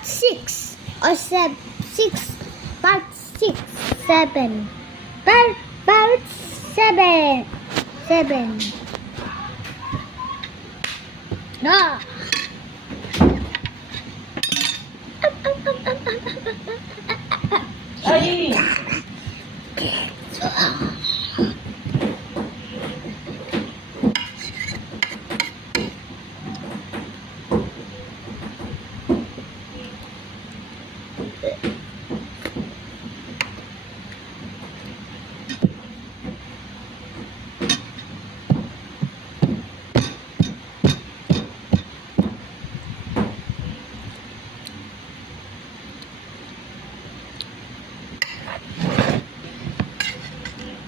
Part 6 or 7. 6. Part 6. 7. Part 7. 7. No. Ay!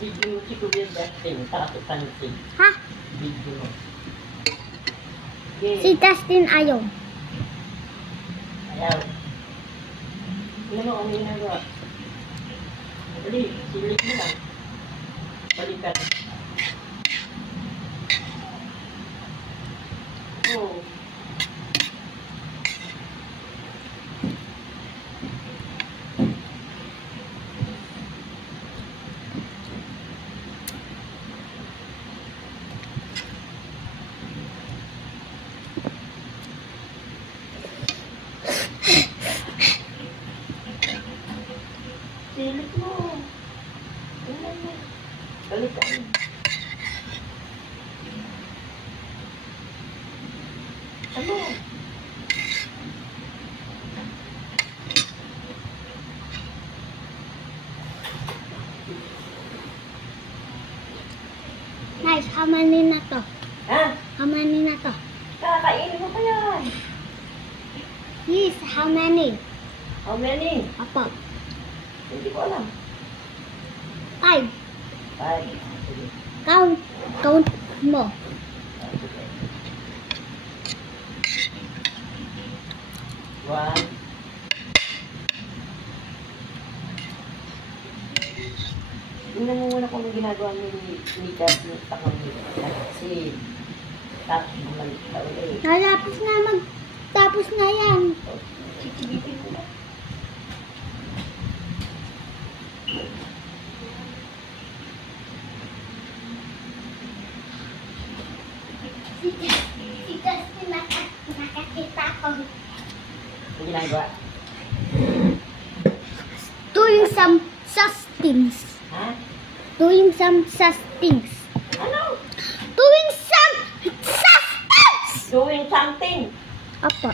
Video si Kuya Dustin, tapos pansin. Ha? Video. Si Dustin ayaw. Ayaw. Tingnan mo kung ginagawa. Dali, silik mo lang. Balikan. Oh. Silik mo. Tingnan mo. Balikan. Ano? Nice, how many na to? Ha? How many na to? Kakainin mo pa yan. Yes, how many? How many? Apo. Hindi ko alam. 5. Ay, sige. Count mo. One. Tingnan mo muna kung ano ginagawa ni Dad yung takang nito. Kasi, tapos bumalik ka ulit. Tapos na yan. Chichigitin mo na. Si Dustin nakakita ko. Ano ginagawa? Doing some sus things. Ha? Doing some sus things. Ano? Doing some sus things! Doing something. Apo.